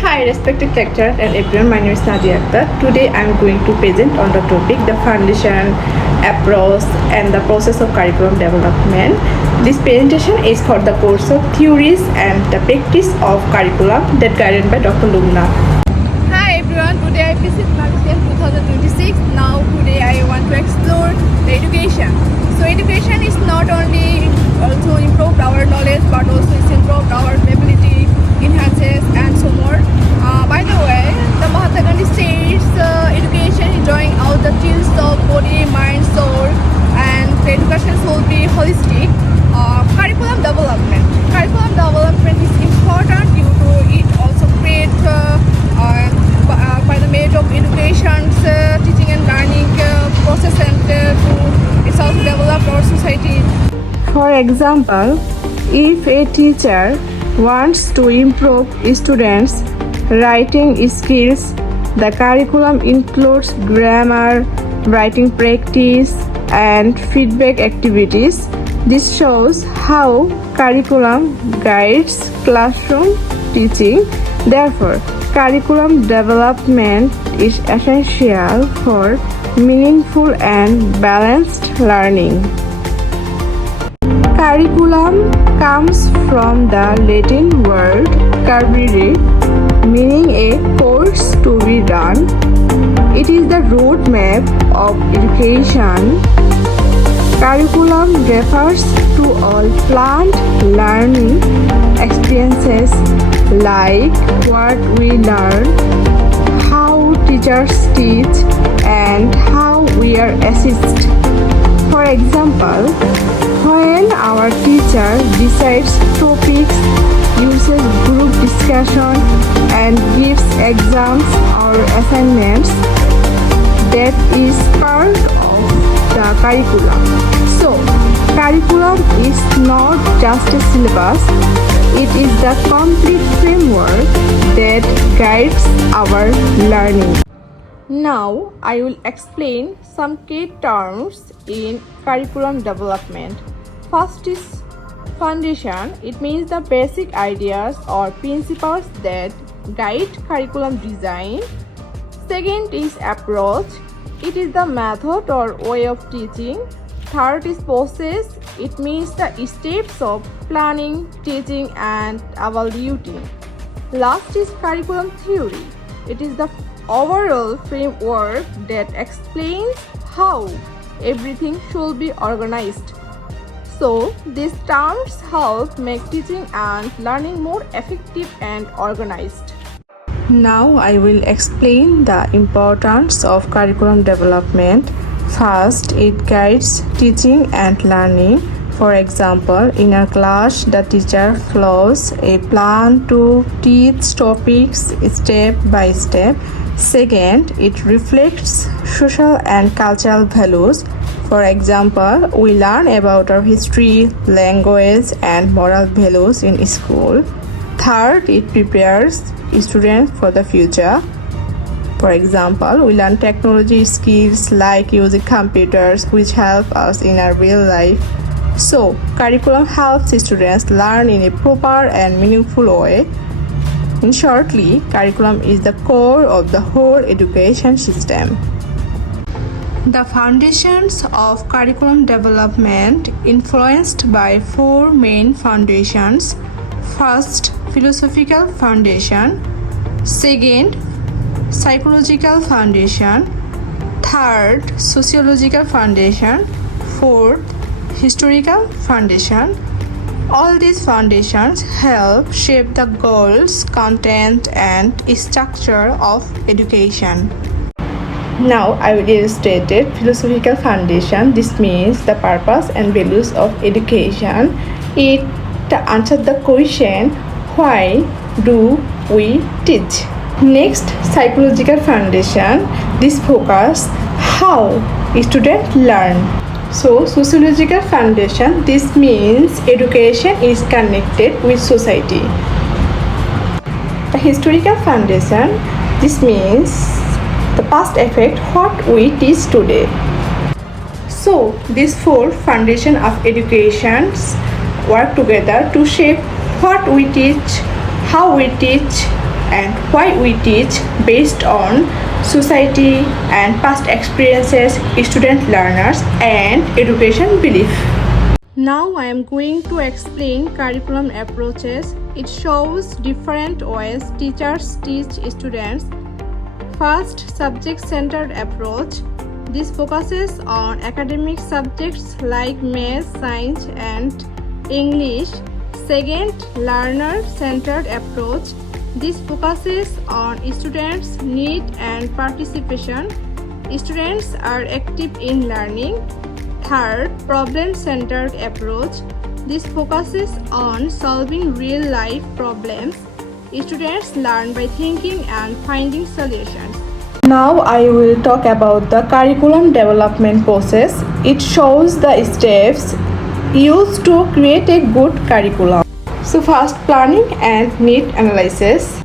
Hi, respected lecturers and everyone. My name is NADIA. Today I am going to present on the topic the foundation, approach, and the process of curriculum development. This presentation is for the course of theories and the practice of curriculum that guided by Dr. Lumna. Hi everyone. Today I visit Pakistan 2026. Now today I want to explore the education. So education is not only also improved our knowledge but also it's improved our ability, enhances and so more. By the way, the Mahatma Gandhi states education is drawing out the skills of body, mind, soul, and the education should be holistic. Curriculum development. Curriculum development is important due to it also create by the method of education, teaching and learning process and it's also developed our society. For example, if a teacher wants to improve students' writing skills, the curriculum includes grammar, writing practice, and feedback activities. This shows how curriculum guides classroom teaching. Therefore, curriculum development is essential for meaningful and balanced learning. Curriculum comes from the Latin word currere, meaning a course to be done. It is the roadmap of education. Curriculum refers to all planned learning experiences like what we learn, how teachers teach, and how we are assessed. For example, when our teacher decides topics, uses group discussion, and gives exams or assignments, that is part of the curriculum. So, curriculum is not just a syllabus, it is the complete framework that guides our learning. Now, I will explain some key terms in curriculum development. First is foundation. It means the basic ideas or principles that guide curriculum design. Second is approach. It is the method or way of teaching. Third is process. It means the steps of planning, teaching, and evaluating. Last is curriculum theory. It is the overall framework that explains how everything should be organized. So, these terms help make teaching and learning more effective and organized. Now, I will explain the importance of curriculum development. First, it guides teaching and learning. For example, in a class, the teacher follows a plan to teach topics step by step. Second, it reflects social and cultural values. For example, we learn about our history, language, and moral values in school. Third, it prepares students for the future. For example, we learn technology skills like using computers, which help us in our real life. So, curriculum helps students learn in a proper and meaningful way. In shortly, curriculum is the core of the whole education system. The foundations of curriculum development influenced by four main foundations. First, philosophical foundation. Second, psychological foundation. Third, sociological foundation. Fourth, historical foundation. All these foundations help shape the goals, content, and structure of education. Now I will illustrate it. Philosophical foundation. This means the purpose and values of education. It answers the question, why do we teach? Next, psychological foundation. This focus how students learn. So, sociological foundation. This means education is connected with society. The historical foundation. This means the past affect what we teach today. So, these four foundations of educations work together to shape what we teach, how we teach, and why we teach based on society and past experiences, student learners, and education belief. Now I am going to explain curriculum approaches. It shows different ways teachers teach students. First, subject-centered approach. This focuses on academic subjects like math, science, and English. Second, learner-centered approach. This focuses on students' need and participation. Students are active in learning. Third, problem-centered approach. This focuses on solving real-life problems. Students learn by thinking and finding solutions. Now I will talk about the curriculum development process. It shows the steps used to create a good curriculum. So first, planning and need analysis.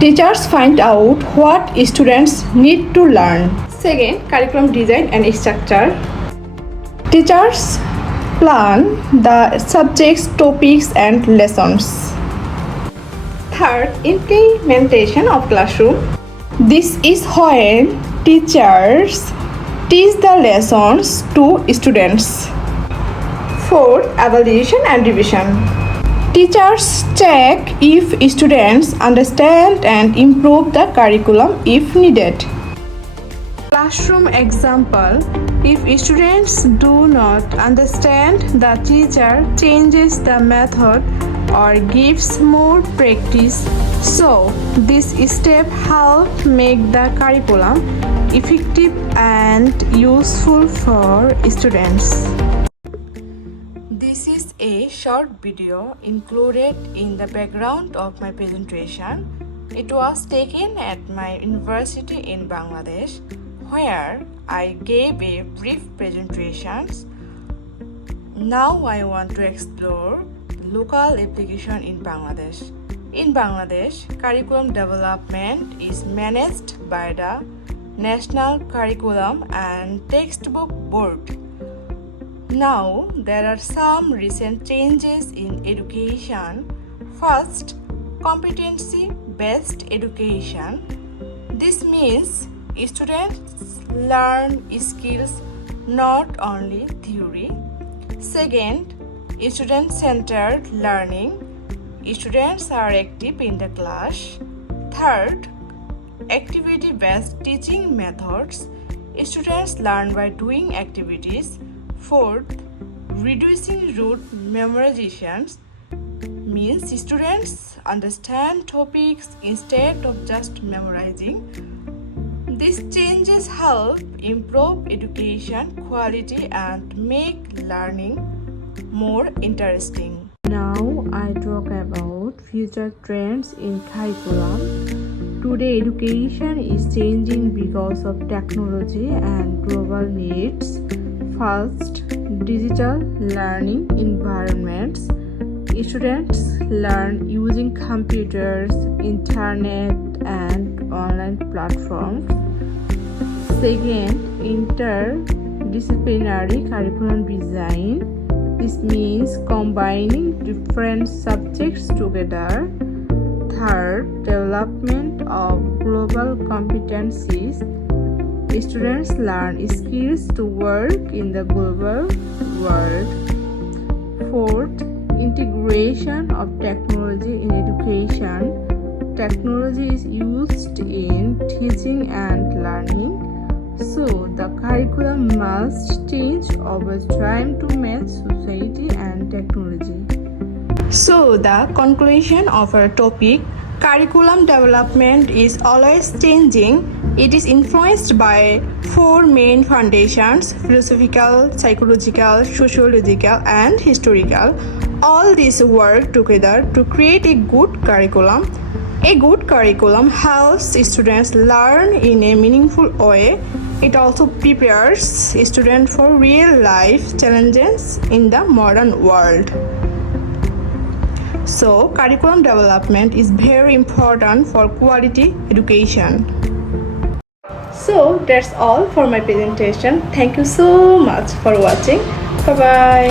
Teachers find out what students need to learn. Second, curriculum design and structure. Teachers plan the subjects, topics, and lessons. Third, implementation of classroom. This is when teachers teach the lessons to students. Fourth, evaluation and revision. Teachers check if students understand and improve the curriculum if needed. Classroom example. If students do not understand, the teacher changes the method or gives more practice. So, this step helps make the curriculum effective and useful for students. This is a short video included in the background of my presentation. It was taken at my university in Bangladesh, where I gave a brief presentation. Now I want to explore local application in Bangladesh. In Bangladesh, curriculum development is managed by the National Curriculum and Textbook Board. Now, there are some recent changes in education. First, competency-based education. This means students learn skills, not only theory. Second, student-centered learning. Students are active in the class. Third, activity-based teaching methods. Students learn by doing activities. Fourth, reducing rote memorizations means students understand topics instead of just memorizing. These changes help improve education quality and make learning more interesting. Now I talk about future trends in curriculum. Today education is changing because of technology and global needs. First, digital learning environments. Students learn using computers, internet, and online platforms. Second, interdisciplinary curriculum design. This means combining different subjects together. Third, development of global competencies. Students learn skills to work in the global world. Fourth, integration of technology in education. Technology is used in teaching and learning, so the curriculum must change over time to match society and technology. So the conclusion of our topic, curriculum development is always changing. It is influenced by four main foundations: philosophical, psychological, sociological, and historical. All these work together to create a good curriculum. A good curriculum helps students learn in a meaningful way. It also prepares students for real-life challenges in the modern world. So, curriculum development is very important for quality education. So, that's all for my presentation. Thank you so much for watching. Bye-bye.